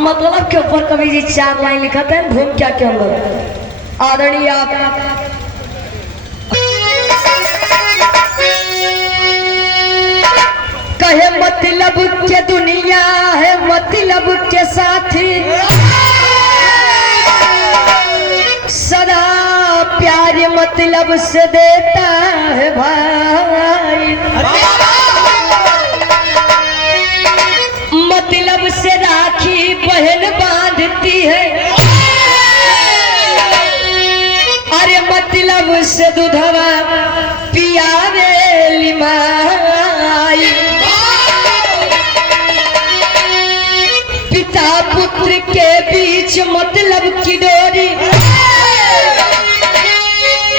मतलब के ऊपर कवि जी 4 लाइन लिखते हैं भूम क्या के अंदर। आदरणीय आप कहे मतलब के दुनिया है मतलब के साथी, सदा प्यार मतलब से देता है भाई, मतलब से राखी बहन बांधती है, अरे मतलब से दूधवा पियावे माई, पिता पुत्र के बीच मतलब की डोरी,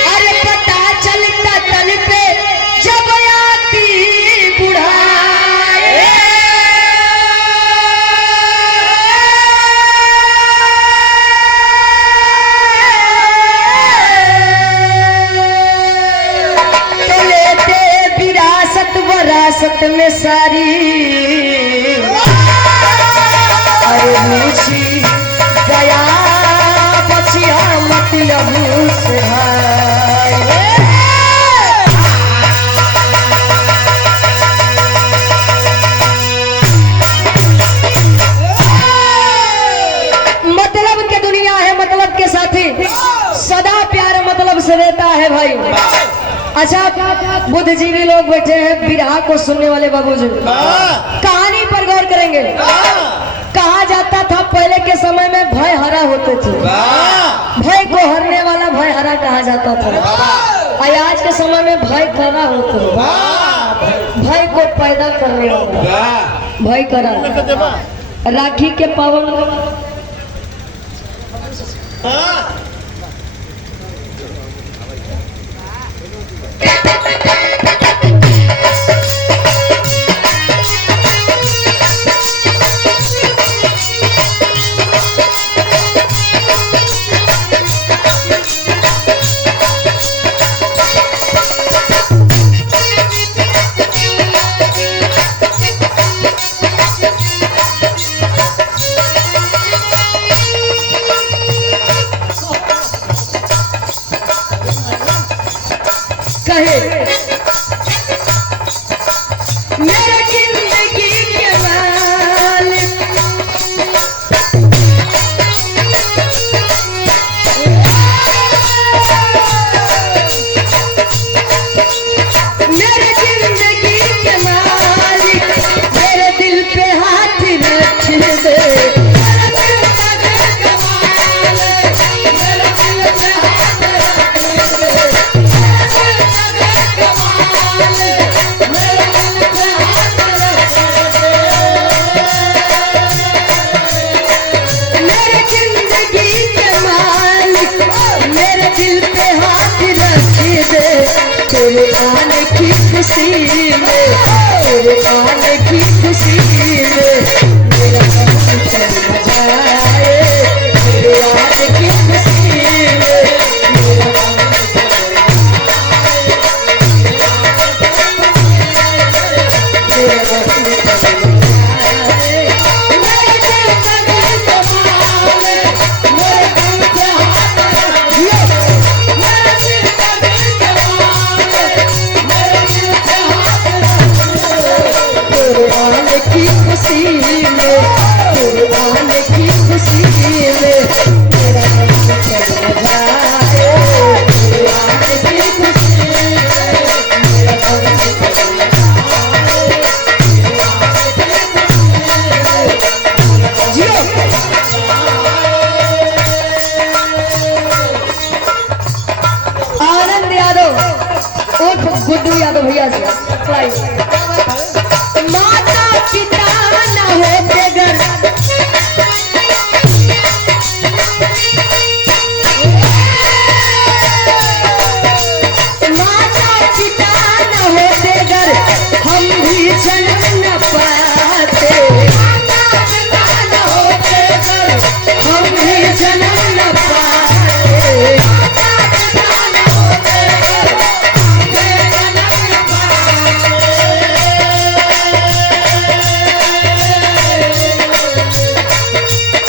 अरे पता चलता तल पे जब आती बुढ़ाई, तो लेते विरासत वरासत में सारी, अरे मुझी गया बचिया मतलब से भाई। मतलब के दुनिया है मतलब के साथी, सदा प्यार मतलब से रहता है भाई। अच्छा बुद्धिजीवी लोग बैठे हैं, बिरहा को सुनने वाले बाबूजी कहानी पर गौर करेंगे। कहा जाता था पहले के समय में भय हरा होते थे, भय को हरने वाला भय हरा कहा जाता था। आज के समय में भय करा होते, भय को पैदा करने वाला भय करा। राखी के पावन कहे मेरे जिंदगी के मालिक, मेरे जिंदगी के मालिक, मेरे दिल पे हाथ रख दे, तेरे आने की खुशी में, तेरे आने की खुशी में मेरा मन चल बजाए, तेरे आने की खुशी में मेरा मन चल बजाए, मेरा मन चल बजाए। आने की खुशी में, तेरे आने की खुशी में मेरा मन चल बजाए, तेरे आने की खुशी में मेरा मन चल बजाए, आनंद यादव उर्फ गुड्डू यादव भैया से माता पिता न होते घर, माता पिता न होते घर हम भी जन्म न पाते, माता पिता न होते घर हम भी जन्म न पाते, माता पिता न होते घर हम भी जन्म न पाते।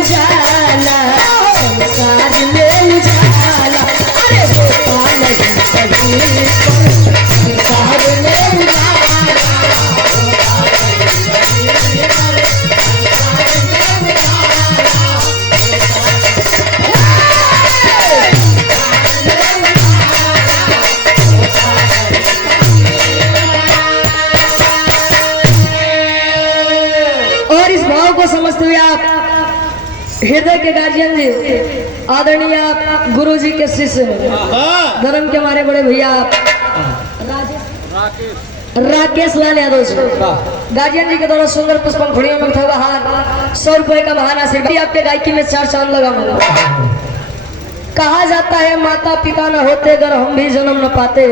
उजाला, संसार में उजाला, अरे होता नहीं कहीं संसार में उजाला। और इस भाव को समझते हुए आप हृदय के गार्जियन जी, आदरणीय आप गुरु जी के शिष्य, धर्म के हमारे बड़े भैया आप राकेश लाल यादव जी, गार्जियन जी के द्वारा सुंदर पुष्पम में उठा हुआ हार 100 रुपए का बहाना से आपके गायकी में 4 चांद लगा। कहा जाता है माता पिता न होते अगर हम भी जन्म न पाते,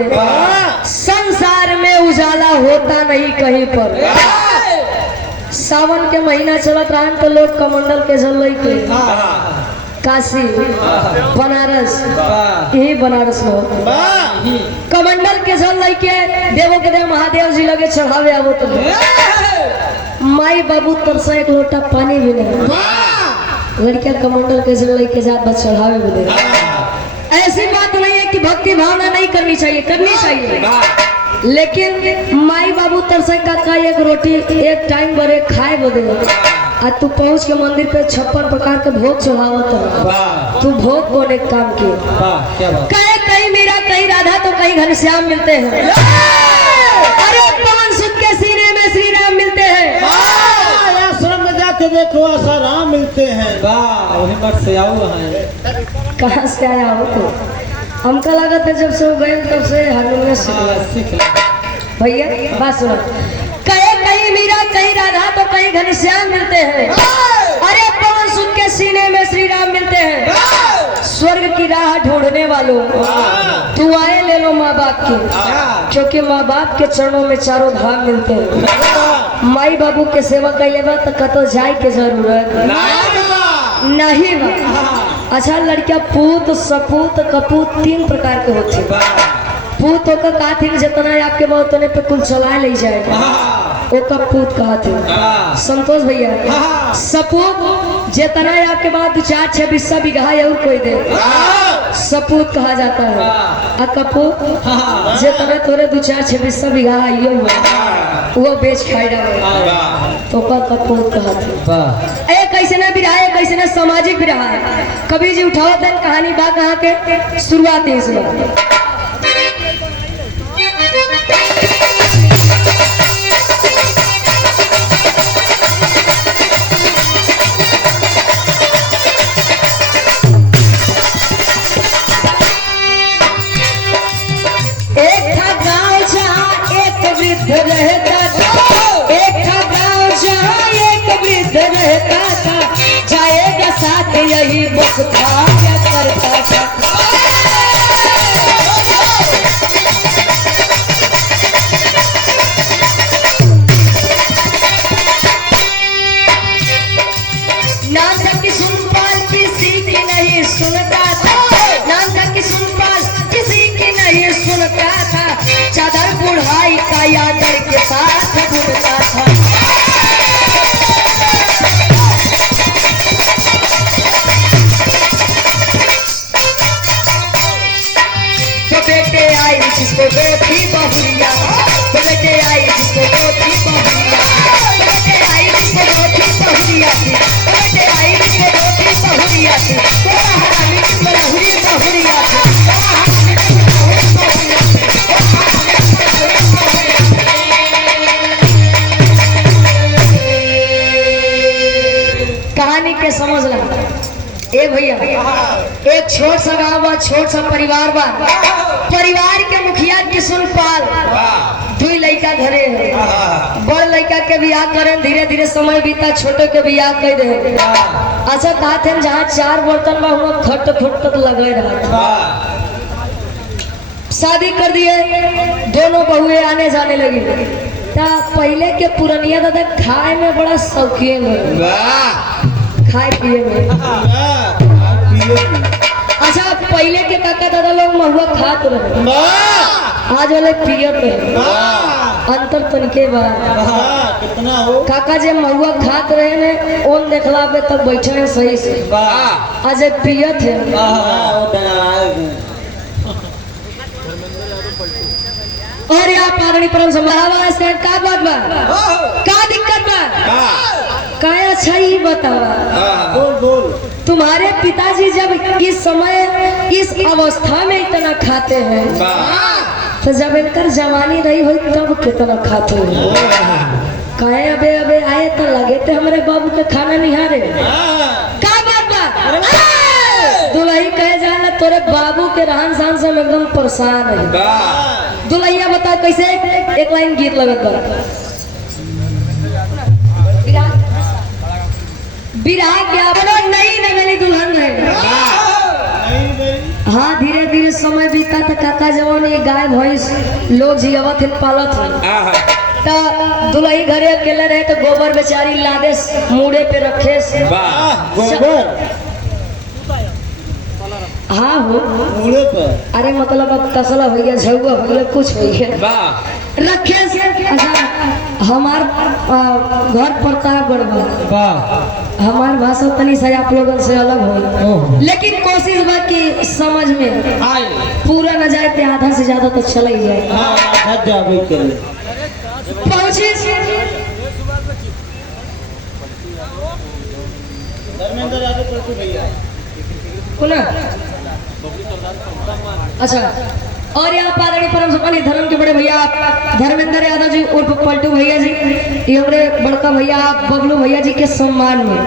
संसार में उजाला होता नहीं कहीं पर। सावन के महीना चलत रहा तो लोग कमंडल के जल के काशी बनारस, यही बनारस में कमंडल के जल के देवों के देव महादेव जी लगे चढ़ावे आवो तो माई बाबू तरसा एक लोटा पानी भी नहीं, लड़कियां कमंडल के जल के जात बस चढ़ावे भी नहीं। ऐसी बात नहीं है कि भक्ति भावना नहीं करनी चाहिए, करनी चाहिए, लेकिन माई बाबू तरसे का एक रोटी एक टाइम बरे खाए बदे आ तू पहुंच के मंदिर पे 56 प्रकार के भोग चढ़ावत, तू भोग कौन एक काम किए। कहीं मीरा कहीं राधा तो कहीं घनश्याम मिलते हैं, अरे पवन सुत के सीने में श्री राम मिलते हैं, आश्रम में जाके देखो ऐसा राम मिलते हैं। वही मठ से आओ है। कहाँ से आया हो तो? हमका लगा था जब से गए तब से हारमोनियम सीख भैया। बात सुनो, कहीं मीरा कहीं राधा तो कहीं घनश्याम मिलते हैं, अरे पवन सुत के सीने में श्री राम मिलते हैं। स्वर्ग की राह ढूंढने वालों तू आए ले लो माँ बाप की, क्योंकि माँ बाप के चरणों में चारों धाम मिलते हैं। माई बाबू के सेवा कैले तो कतो जाए के जरूरत नहीं बा। अच्छा, लड़कियां पूत सपूत कपूत 3 प्रकार के होते। पूत होकर कहा थे जितना आपके बहुत पे कुल चला ले जाएगा, ओका पूत कहा थे संतोष भैया। सपूत जितना आपके बाद 2 4 6 20 बीघा और कोई दे, सपूत कहा जाता है। आ कपूत जितना थोड़े 2 4 6 20 बीघा आइयो वो बेच खाई डाले तो कपूत कहा थे। कैसे ना बिरहा है, कैसे ना सामाजिक बिरहा है। कभी जी उठाओ दिन कहानी बा कहाँ के शुरुआत है इसमें। एक था गांव जहाँ एक वृद्ध रहता था, एक था गांव जहाँ एक वृद्ध रहता था, जाएगा साथ यही बस था क्या करता था। नाम था कि सुनपाल किसी की नहीं सुनता था, नाम था कि सुनपाल किसी की नहीं सुनता था, चादर बुढ़ाई का यादर के साथ बुनता था। जिसको दो थी बहुरिया, तो बेटे आई जिसको दो थी बहुरिया, तो बेटे आई जिसको दो थी बहुरिया थी, तो बेटे आई जिसको दो थी बहुरिया थी, तो हरामी की बहुरी बहुरिया थी, तो हरामी की बहुरी बहुरिया थी, तो कहानी के समझ ला ए भैया। एक छोट सा गाँव बा, छोट सा परिवार बा, परिवार के मुखिया किशुनपाल 2 लड़का घरे है। बड़ लड़का के बियाह करे, धीरे धीरे समय बीता, छोटे के बियाह कर दे। अच्छा कहा थे जहाँ 4 बर्तन बा हुआ खट खुट तक लगे रहा, शादी कर दिए, दोनों बहुएं आने जाने लगी। पहले के पुरनिया दादा खाए में बड़ा शौकीन है, खाए पिए में। अच्छा पहले के काका दादा लोग महुआ खात रहे, आज वाले पियत रहे। अंतर तनिके बा। कितना हो काका जे महुआ खात रहे ने ओन देखला पे तब बैठे हैं सही से। आज पियत है। और यहाँ पारणी परम संभाला से का बात बा, का दिक्कत बा, का अच्छा ही बतावा। बोल बोल। तुम्हारे पिताजी जब इस समय इस अवस्था में इतना खाते हैं तो जब इनकर जवानी रही हुई तब कितना खाते हैं। कहे अबे अबे आए तो लगे थे हमारे बाबू के खाना निहारे। का बात बा, दुल्ही कहे जाला तोरे बाबू के रहन सहन से हम एकदम परेशान है। दुल्हिया बता कैसे, एक लाइन गीत लगत बा। बिरहा क्या बोलो, नई नवेली दुल्हन है। हाँ धीरे धीरे समय बीता तो काका जवान ये गाय भैंस लोग जियावत है पालत है। तो दुल्ही घरे अकेले रहे तो गोबर बेचारी लादे मुड़े पे रखे से। गोबर हाँ हो मुड़े पर। अरे मतलब अब तसला हो गया, झुआ हो गया, कुछ हो गया रखे से। अच्छा हमार घर प्रताप गढ़वा, हमार भाषा तनी से आप लोगों से अलग हो, लेकिन कोशिश बा कि समझ में पूरा न जाए तो आधा से ज्यादा तो चला ही जाए। पहुंचे अच्छा। और यहाँ पारणी परम सम्मानित धर्म के बड़े भैया धर्मेंद्र यादव जी उर्फ पलटू भैया जी, ये हमारे बड़का भैया बबलू भैया जी के सम्मान में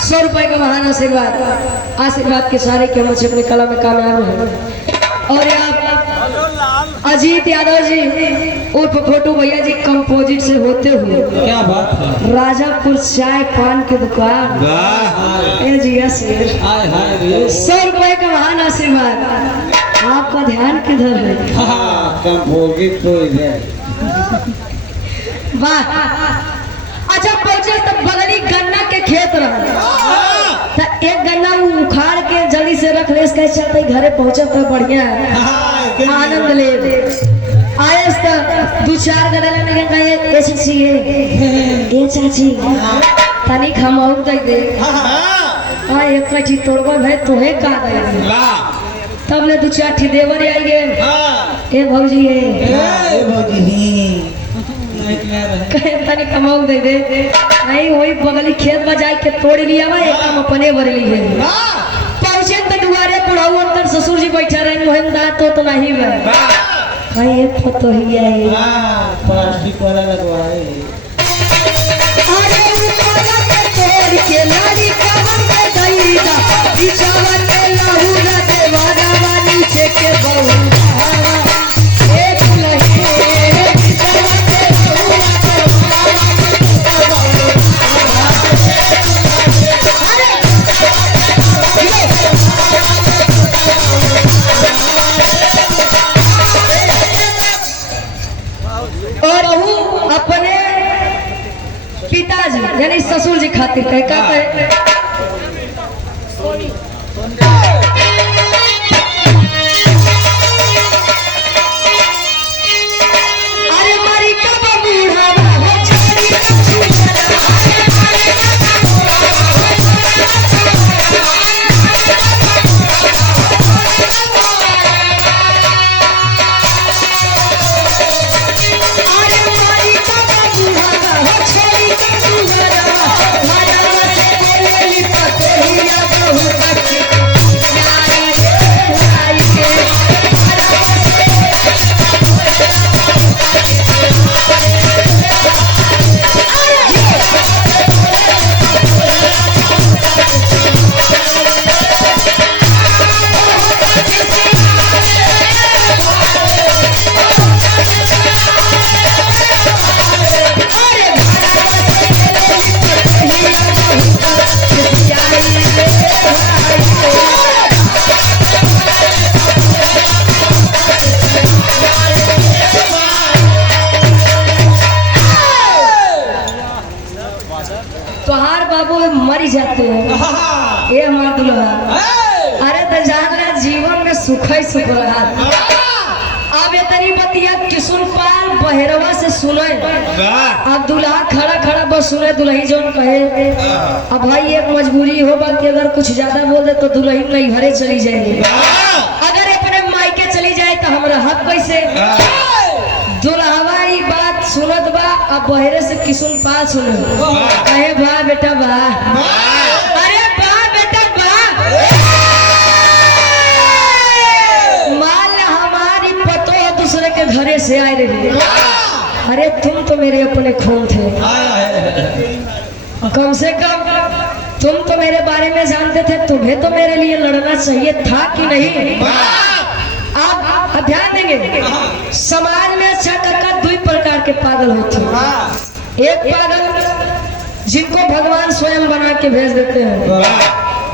100 रुपए का महान आशीर्वाद के सारे के हम अपनी कला में कामयाब हैं। और यहाँ अजीत यादव जी उर्फ फोटू भैया जी कंपोजिट से होते हुए क्या बात है, राजापुर चाय पान की दुकान 100 रुपए का महान आशीर्वाद। आपका ध्यान किधर है? कंपोजिट तो इधर। वाह। अच्छा पहुंचे तो बगली गन्ना के खेत रहा तो एक गन्ना उखाड़ के जल्दी से रख ले, इसका चलते घरे पहुंचे तो बढ़िया है, आनंद ले आए। तो 2-4 गदला में गए ये चाची तनी खमाऊ दे हाँ एक कटी तोड़वा भाई तोहे का दे तब ले 2-4 ठी देवर आई गए। ए भौजी कहे तनी कमाऊ दे दे नहीं वही बगली खेत में जाए के तोड़ लिया वा एक काम अपने भरली है। पहुंचे तो दुआरे बुढ़ाऊ अंदर ससुर जी बैठा रहे मोहन दांत तो नहीं है कहीं एक फोटो ही है प्लास्टिक वाला लगवाए। अरे ऊपर पे तोड़ के लाड़ी कमर में दईदा बिचावा के लहू ना देवारा वाली नीचे के बहु एक लहे बिचावा के लहू ना और वो अपने पिताजी यानी ससुर जी खातिर कह कहते अरे मारी कब बूढ़ा हो छोरी तोहार बाबू मरी जाते हैं ये हमार दुल्हा। अरे तो जान रहा जीवन में सुख ही सुख रहा अब ये तरी बतिया किशुन पाल बहेरवा से सुने। अब दूल्हा खड़ा खड़ा बस सुने दुल्ही जोन कहे। अब भाई एक मजबूरी हो बा कि अगर कुछ ज्यादा बोल दे तो दुल्ही नहीं घरे चली जाएगी। अगर अपने मायके चली जाए तो हमारा हक कैसे। दुल्हवा ई बात सुनत बा। अब बहेरे से किशुन पाल सुने कहे बा बेटा बा। अरे बा बेटा बा। मान हमारी पतो दूसरे के घरे से आए रही। अरे तुम तो मेरे अपने खून थे। कम से कम तुम तो मेरे बारे में जानते थे। तुम्हें तो मेरे लिए लड़ना चाहिए था कि नहीं। आप ध्यान देंगे समाज में अच्छा करका दो प्रकार के पागल होते। एक पागल जिनको भगवान स्वयं बना के भेज देते हैं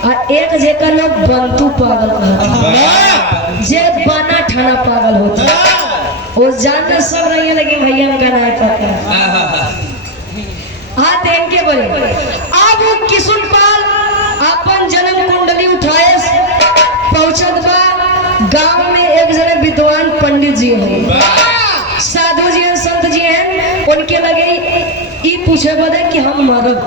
और एक जेका लोग बंतु पागल कहते। जे बना ठाना पागल होते वो जानते सब रही है लेकिन भैया हम कहना है हाँ देख के बोले। अब वो किशुन पाल अपन जन्म कुंडली उठाए पहुंचत बा। गांव में एक जने विद्वान पंडित जी हैं, साधु जी हैं, संत जी हैं। उनके लगे ई पूछे बदे कि हम मरब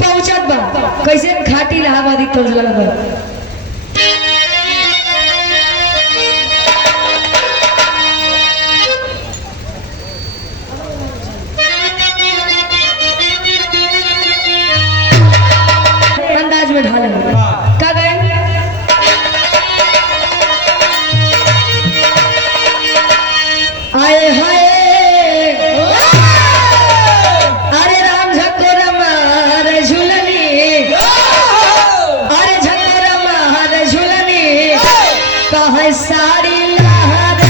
पहुंचत बा कैसे घाटी इलाहाबादी तर्ज लगा। अंदाज में ढाले का गए। आए हाय अरे राम झकोर मार झुलनी। अरे झकोर मार झुलनी कहे सारी लहर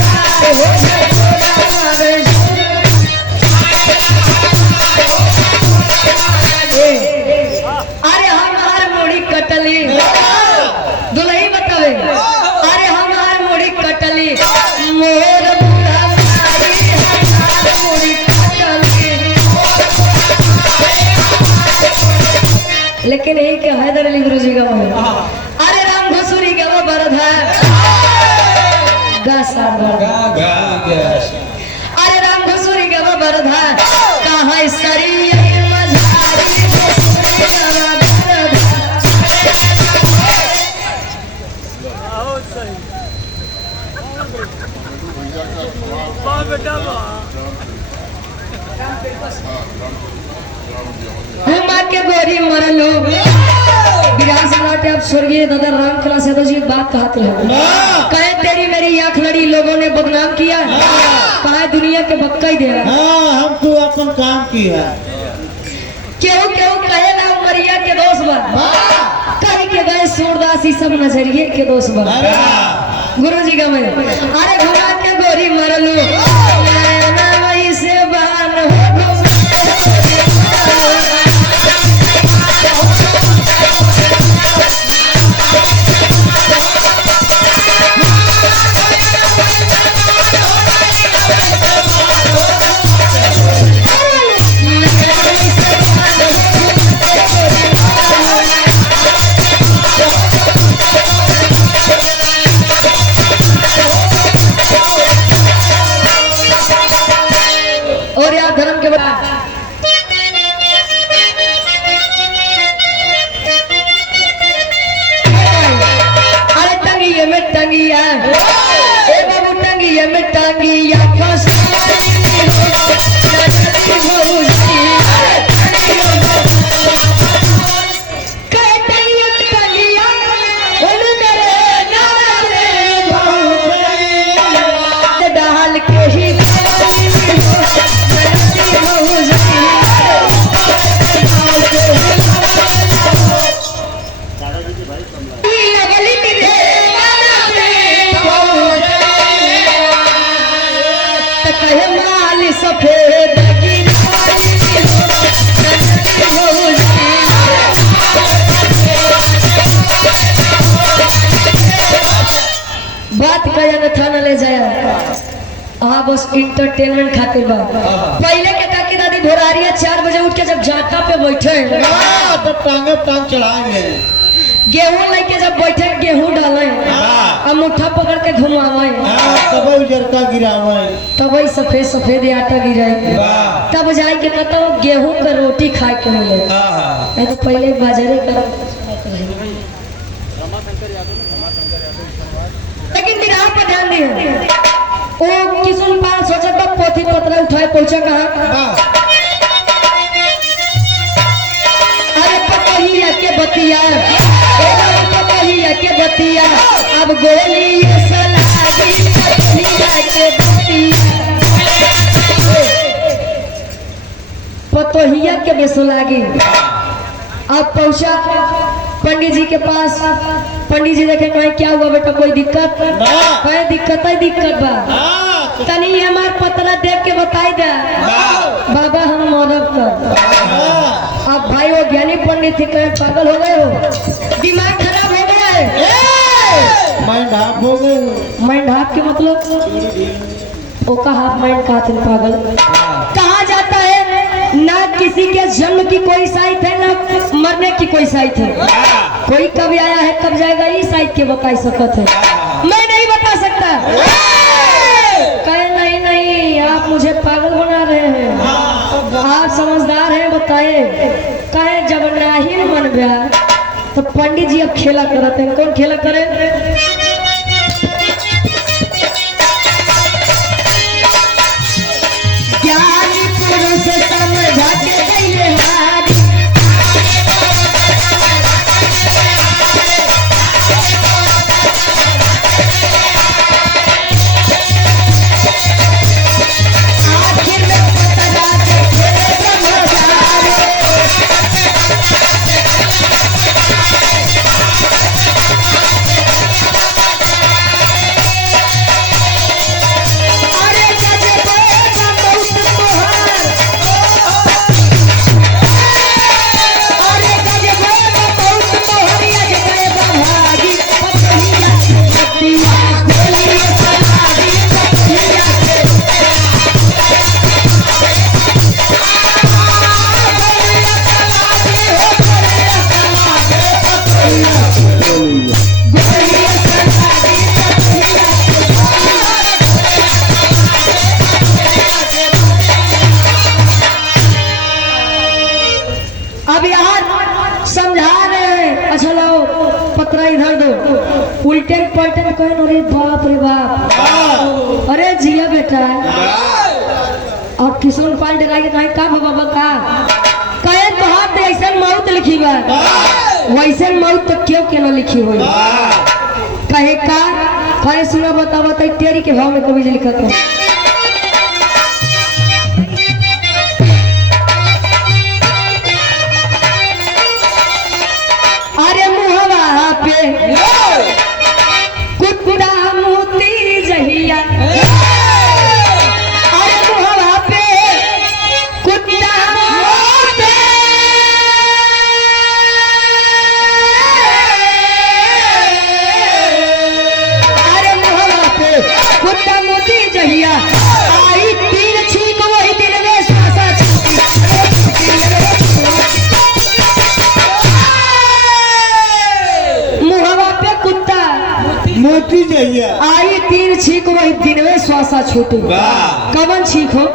हो झकोर मार झुलनी। अरे हमार मुड़ी कटली दुल्ही बतावे। अरे हमार मुड़ी कटली मोर बुढ़ा मारी हमार मुड़ी कटली। लेकिन यही क्या हैदर अली गुरु जी का अरे राम घुसुरी का वो बरद है अरे राम घुसुरी का वो बरद है कहा सरी के गोरी मरलो विराट सनाटे। अब स्वर्गीय दादा राम कला यादव जी बात कहते हैं कहे तेरी मेरी आंख लड़ी लोगों ने बदनाम किया। कहा दुनिया के बक्का ही दे रहा। हम तो अपन काम की है। क्यों क्यों कहे ना उमरिया के दोस्त बन कह के गए सूरदासी सब नजरिए के दोस्त बन। गुरु जी का मैं अरे घुमा के गोरी मरलो वही से बान हो। और यार धर्म के बाद अरे टंगिए में टंगिया ए बाबू टंगिए में टंगिया डाल के ही सफेद बात कया थाना ले जाया। हाँ बस इंटरटेनमेंट खातिर बात। पहले के काकी दादी भोरारिया 4 बजे उठ के जब जाता पे बैठे तो टांगे टांग चढ़ाएंगे गेहूं लेके जब बैठे गेहूं डाले और मुट्ठा पकड़ के घुमावे तब उजरका गिरावे तब वही सफेद सफेद आटा गिराए तब जाए के कहता हूँ गेहूं का रोटी खाए के मिले। मैं तो पहले बाजारे का लेकिन निगाह पर ध्यान दिए वो किसुन पाल सोचा तब पोथी पत्र उठाए पहुंचा कहाँ अरे पकहिया के बतिया पकहिया के बतिया अब गोली सलागी पकहिया के बतिया पतोहिया के बेसुलागी। अब पहुंचा पंडित जी के पास। पंडित जी देखे कहे क्या हुआ बेटा कोई दिक्कत कहे दिक्कत है दिक्कत बा तनी हमार पतरा देख के बताई दे बाबा हम मरब कर। अब भाई वो ज्ञानी पंडित थे कहे पागल हो गए हो दिमाग खराब हो गया है माइंड हाफ हो गए। माइंड हाफ के मतलब ओका हाफ माइंड का थे पागल। कहा जाता है ना किसी के जन्म की कोई साइट है ना मरने की कोई साइट है। कोई कब आया है कब जाएगा ये साइट के बता सकत है मैं नहीं बता सकता। कहे नहीं नहीं आप मुझे पागल बना रहे हैं आप समझदार हैं बताए। कहे जब नहीं मन गया तो पंडित जी अब खेला करते हैं। कौन खेला करे ज्ञानी पुरुष समझा के गए हारी आखिर में पता के खेले ब्रह्मचारी। अरे गजबे का बहुत तोहार अरे गजबे का बहुत तोहरी आज गए बभागी पतहिया के बतिया गोली सलागी पतहिया के अब यार समझा रहे हैं। अच्छा लाओ पत्रा इधर दो उल्टे पलटे कहे अरे बाप रे बाप अरे जिया बेटा और किशोर पाल डरा के कहे का बाबा का कहे तो हाथ ऐसा मौत लिखी बा वैसे मौत तो क्यों के ना लिखी हुई कहे का कहे सुना बता बता तेरी के भाव में कभी लिखा था। अरे मुहवा पे कुत्ता मोती जहिया अरे मुहवा पे कुत्ता मोती अरे मुहवा पे कुत्ता मोती जहिया आई तीन छीक वही दिन में श्वासा मुहवा पे कुत्ता मोती जहिया आई तीन छीक वही दिन में श्वासा छूटू कवन छीक हो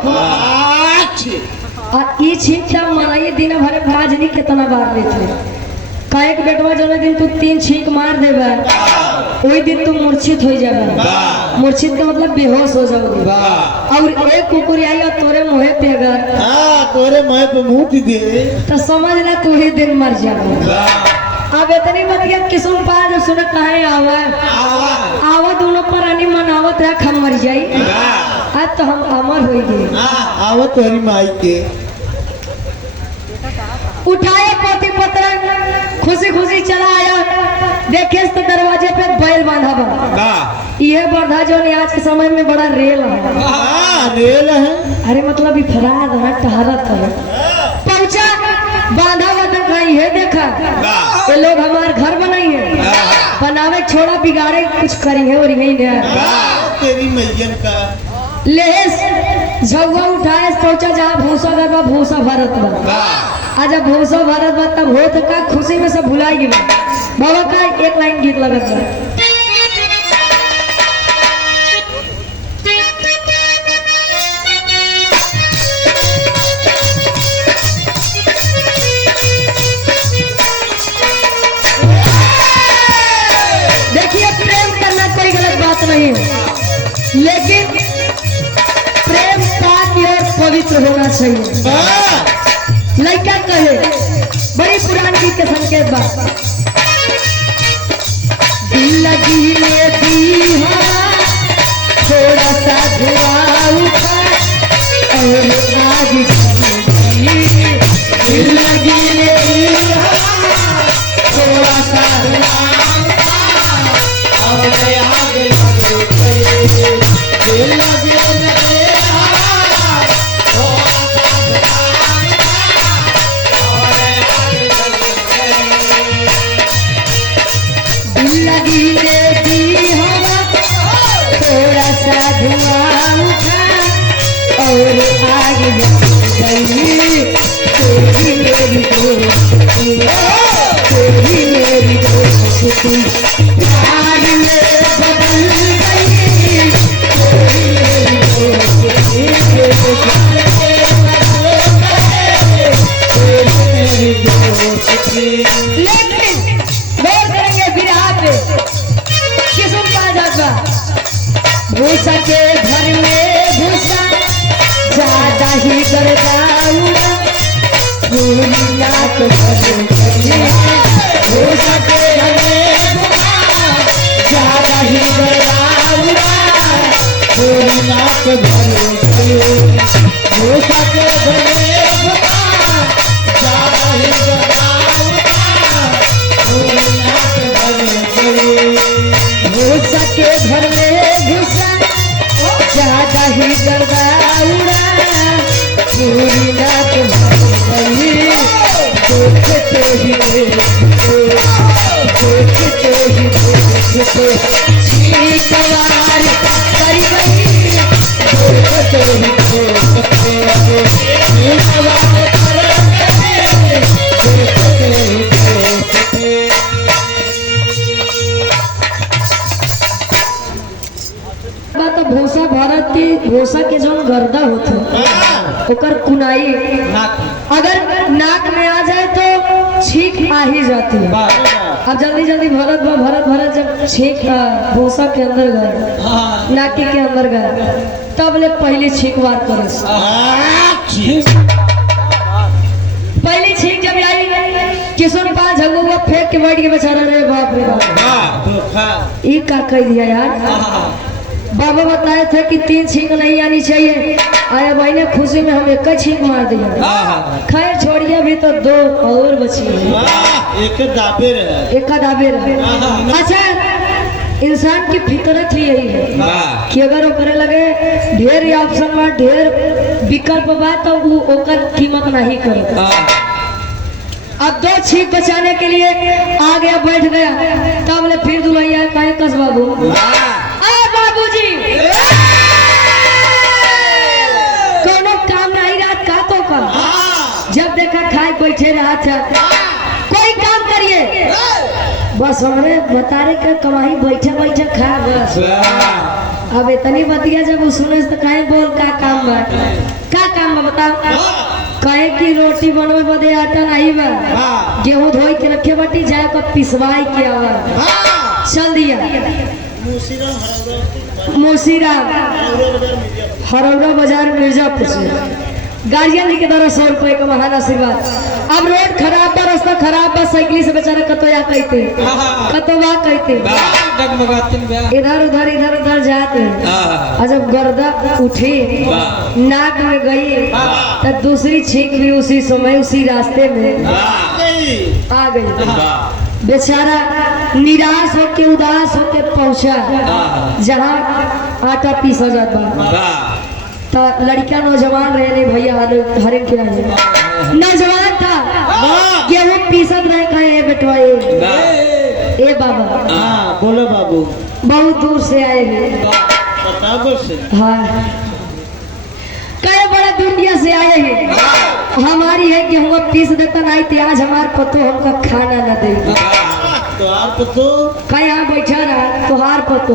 आ ई छीक क्या मराई दिन भर भाजनी कितना बार लेते काहे के बेटवा जो दिन तू तीन छीक मार देबे वही दिन तू मूर्छित हो जाबे। मूर्छित का मतलब बेहोश हो जाओगे और एक कुकुर आई और तोरे मुंह पे अगर तोरे मुंह पे मुंह दे तो समझ ले तू ही दिन मर जाबे। अब इतनी मतलब किस्म पा जो सुनत कहे आवा दोनों प्राणी मनावत है खम मर जाई आज तो हम अमर हो गए। आवत तोरी माई के उठाए पोती पत्र खुशी खुशी चला आया देखे तो दरवाजे पे बैल बांधा बा ये बर्धा जो आज के समय में बड़ा रेल है। रेल है अरे मतलब इफराद है टहरत है पहुंचा बांधा हुआ तो कहीं है देखा ये लोग हमारे घर बनाई है बनावे छोड़ा बिगाड़े कुछ करी है और यही तेरी मैयन का लेस झगुआ उठाए पहुंचा जहाँ भूसा गरबा भूसा भरत बा आज भूसा भरत बा तब हो तो का खुशी में सब भुलाई गई बाबा का एक लाइन गीत लगत बा। देखिए प्रेम करना कोई गलत बात नहीं है, लेकिन प्रेम पाक और पवित्र होना चाहिए। लड़का कहे बड़ी पुरानी गीत के संकेत बा। दिल लगी में दी थोड़ा सा धुआं उठा और आग जली। दिल लगी में दी थोड़ा सा धुआं उठा और आग जली। दिल लगी में लगी रे दी हवा थोड़ा सा धुआं उठा और आग जली। तेरी मेरी दोस्ती, तेरी मेरी दोस्ती प्यार में बदल गई। तेरी मेरी दोस्ती, तेरी मेरी दोस्ती। लेकिन गौर करेंगे विराह पे किस्म पा जाता। भूसा के घर में भूसा ज्यादा ही गरदाऊंगा पूरी नाक भूसा के घर में भूसा ज्यादा ही गरदाऊंगा पूरी नाक भूसा के घर में भूसा ज्यादा ही गरदाऊंगा भूसा के घर में घुसा ज्यादा ही गर्दा उड़ा पूरी रात भरी देखते ही देखते छींकवार कर गई। देखते ही देखते छींकवार कर गई। देखते ही देखते तो भूसा भारत की भूसा के जो गर्दा होते ओकर कुनाई अगर नाक में आ जाए तो छींक आ ही जाती है। अब जल्दी जल्दी भरत जब छींक भूसा के अंदर गए नाकी के अंदर गए तब ले पहली छींक वार करे। पहली छींक जब आई किशोर पास झगुआ फेंक के बैठ के बेचारा रे बाप रे बाप ये का कह दिया यार। बाबा बताए थे कि 3 छींक नहीं आनी चाहिए। आया भाई ने खुशी में हम एक छींक मार दिया। खैर छोड़िए भी तो 2 और बची एक दाबे रहे। अच्छा इंसान की फितरत ही यही है कि अगर वो करे लगे ढेर ऑप्शन बा ढेर विकल्प बा तो वो ओकर कीमत नहीं करेगा। अब 2 छींक बचाने के लिए आ गया बैठ गया तब ले फिर दुलैया कहे कस बाबू बाबूजी कोनो काम नहीं रहा का तो का जब देखा खाए बैठे रहा था कोई काम करिए बस हमने बता रहे कि कमाई बैठे बैठे खा बस। अब इतनी बतिया जब वो सुने तो कहे बोल का काम बा बताओ। कहे कि रोटी बनवे बदे आटा नहीं बा गेहूं धोई के रखे बाटी जाए को पिसवाई के आवा चल दिया मोसीरा हरौरा बाजार मिर्जापुर से गाड़ियां लेके 100 रुपए का महान आशीर्वाद। अब रोड खराब बा रास्ता खराब बा साइकिल से बेचारा कतोया कहते कतोवा कहते इधर उधर जाते और जब गर्दा उठी नाक में गई तो दूसरी छींक भी उसी समय उसी रास्ते में आ गई। बेचारा निराश होके उदास होके पहुंचा जहाँ आटा पीसा जाता तो लड़का नौजवान रहे भैया हरे के नौजवान था गेहूं पीसत रहे कहे बेटवा ए बाबा बोलो बाबू बहुत दूर से आए हैं। हाँ कई बड़ा दुनिया से आए हैं हमारी है कि हम पीस देता नहीं तो आज हमारे पतो हमका खाना न देगा। तोहार पतो कहे यहाँ बैठा रहा तोहार पतो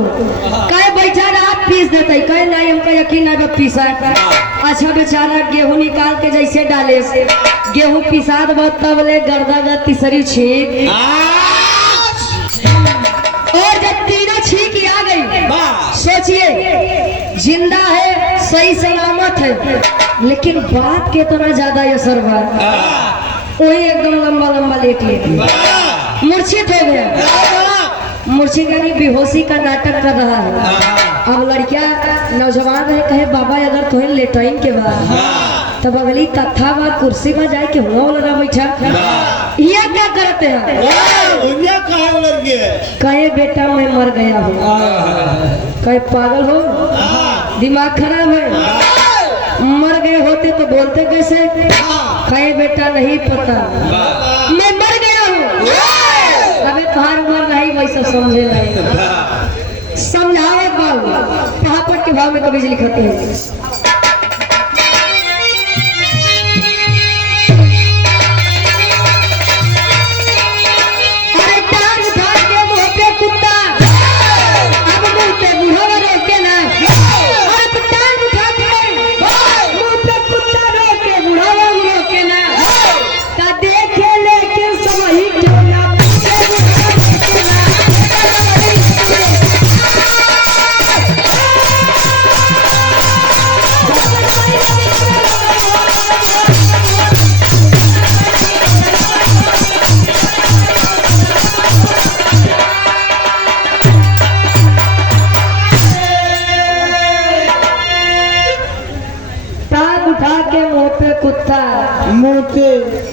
कहे बैठा रहा पीस देते कहे नहीं हमको यकीन नहीं पीसा। अच्छा बेचारा गेहूं निकाल के जैसे डाले से गेहूं पिसाद बहुत तब ले गर्दा गर तीसरी छीक और जब तीनों छीक आ गई सोचिए जिंदा है सही सलामत है लेकिन बात के इतना ज्यादा असर हुआ वही एकदम लंबा लंबा लेट मूर्छित हो गया। मूर्छित यानी बेहोशी का नाटक कर रहा है। अब लड़कियां नौजवान है कहे बाबा अगर तुम्हें लेटाइन के बाद तब अगली तथा व कुर्सी में जाए के हुआ लड़ा बैठा ये क्या करते हैं कहे बेटा मैं मर गया हूँ कहे पागल हो दिमाग खराब है मर गए होते तो बोलते कैसे कहे बेटा नहीं पता मैं मर गया हूँ अबे तुम्हार उम्र नहीं वैसा समझे नहीं समझावे भाव पहापट के भाव में कभी लिखते हैं।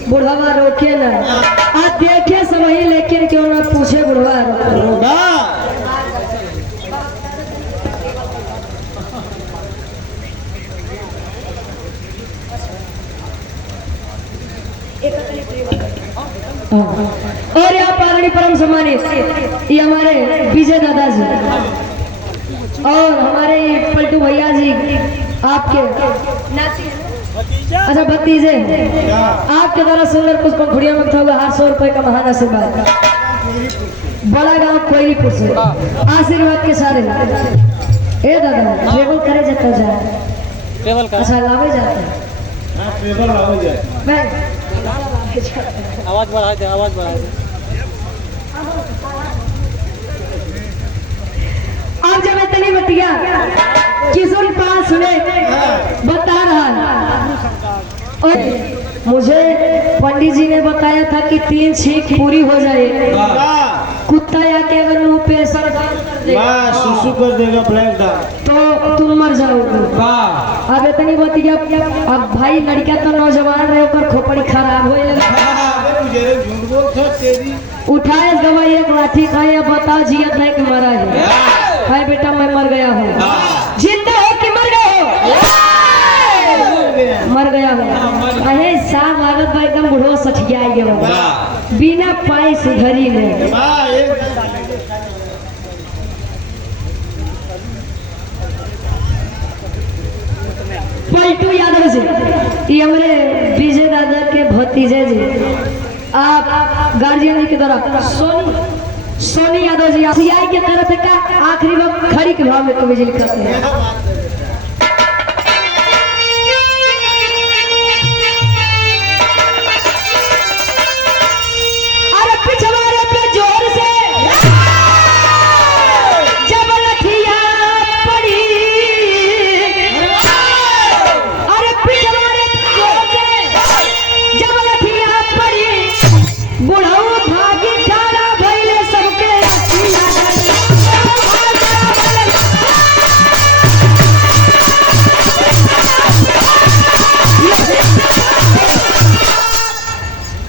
बुढ़वा रोके ना आप देखे समझी लेकिन क्यों ना पूछे बुढ़वा रोका और यहाँ पारणी परम सम्मानित ये हमारे विजय दादाजी और हमारे पलटू भैया जी आपके अच्छा भतीजे आपके द्वारा सुंदर पुष्प खुड़िया में था 800 रुपए का महान आशीर्वाद बड़ा गांव कोयलीपुर से आशीर्वाद के सारे ए दादा ट्रेवल करे जाता जा ट्रेवल का अच्छा लावे जाता है ट्रेवल लावे जाता मैं आवाज बढ़ा दे आवाज बढ़ा दे आप जब इतनी बतिया किशोर पास सुने बता रहा है और मुझे पंडित जी ने बताया था कि 3 छींक पूरी हो जाए कुत्ता या के अगर मुंह पे सर सुसु कर देगा ब्लैक तो तुम मर जाओगे। अब इतनी बतिया अब भाई लड़का तो नौजवान रहे होकर खोपड़ी खराब हो उठाए दवाई एक लाठी खाए बता जियत है कि मरा है हाय बेटा मैं मर गया हूँ जिंदा हो कि मर गए हो मर गया हूँ अरे साहब आगत भाई एकदम बुढ़ो सठिया गया बिना पाई सुधरी ने पलटू यादव जी ये हमारे विजय दादा के भतीजे जी आप गार्जियन जी की तरफ सोनी यादव जी सीआई के तरफ का आखिरी वक्त खड़ी के भाव में कवि जी लिखते हैं।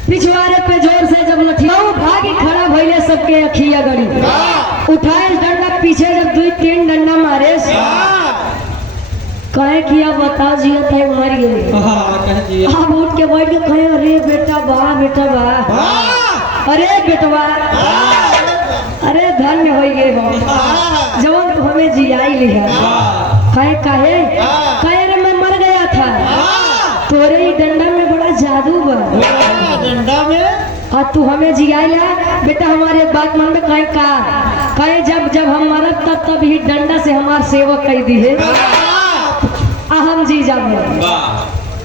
पिछवाड़े पे जोर से जब लठिया भागी खड़ा भइले सबके अखिया गड़ी उठाए डंडा पीछे जब 2-3 डंडा मारे कहे किया बता जिया थे मर गए अब उठ के बैठ के कहे अरे बेटा वाह अरे बेटवा अरे धन्य हो गए हो जवान तो हमें जियाई लिया कहे रे मैं मर गया था तोरे ही डंडा में बड़ा जादू बा डंडा में और तू हमें जियाला बेटा हमारे एक बात मन में कहीं का कहीं जब जब हम मरब तब ही डंडा से हमार सेवक कह दी है हम जी जाए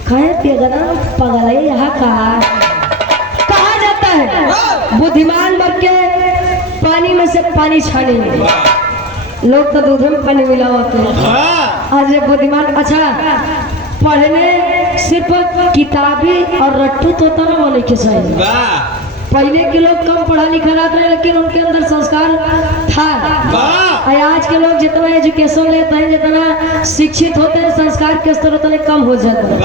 कहे पेगना पगल है यहाँ कहा जाता है बुद्धिमान बन के पानी में से पानी छाने लोग तो दूध में पानी मिला होते हैं आज बुद्धिमान अच्छा पढ़ने सिर्फ किताबी और रट्टू तोता ना होने के चाहिए पहले के लोग कम पढ़ा लिखा रहे लेकिन उनके अंदर संस्कार था और आज के लोग जितना एजुकेशन लेते हैं जितना शिक्षित होते हैं संस्कार के स्तर उतने कम हो जाते हैं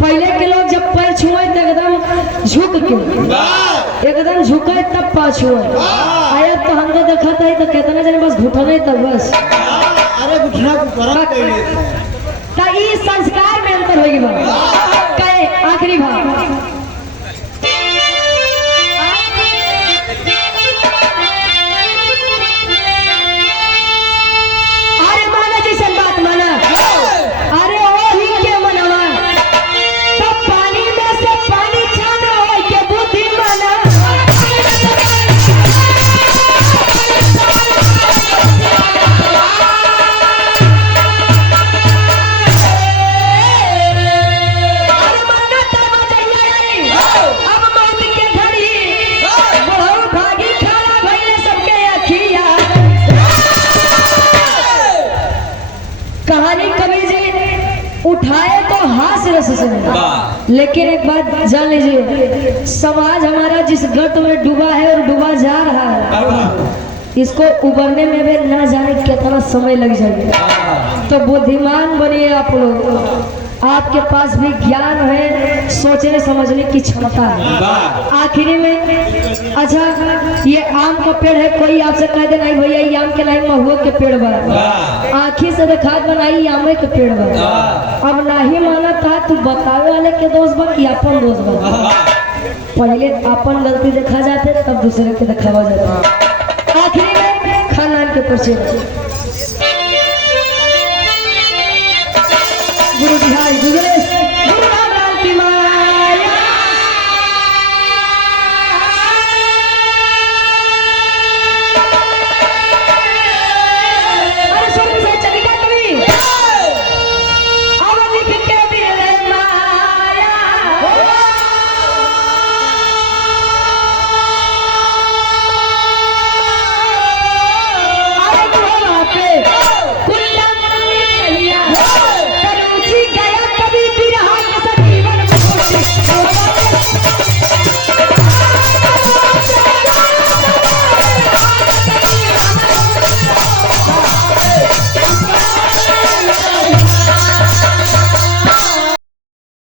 पहले के लोग जब पैर छुए तो एकदम झुक के एकदम झुके तब पैर छुए आया तो हम तो देखा था तो कितने जने बस घुटने तब बस अरे घुटना तो इस संस्कार में अंतर होगी कहे आखिरी भाग उठाए तो हास्य रस से लेकिन एक बात जान लीजिए समाज हमारा जिस गट में डूबा है और डूबा जा रहा है इसको उबरने में भी ना जाने कितना समय लग जाएगा तो बुद्धिमान बनिए आप लोग आपके पास भी ज्ञान है सोचने समझने की क्षमता है आखिरी में अच्छा ये आम का पेड़ है कोई आपसे कह दे नहीं भैया ये आम के नहीं महुआ के पेड़ बा आखिर से खाद बनाई आमे के पेड़ बा अब नहीं माना था तू बतावे वाले के दोस्त बा कि अपन दोस्त बा पहले अपन गलती देखा जाते तब दूसरे के दिखावा जाता आखिरी में खानदान के परिचय गुरु बिहार गुजरे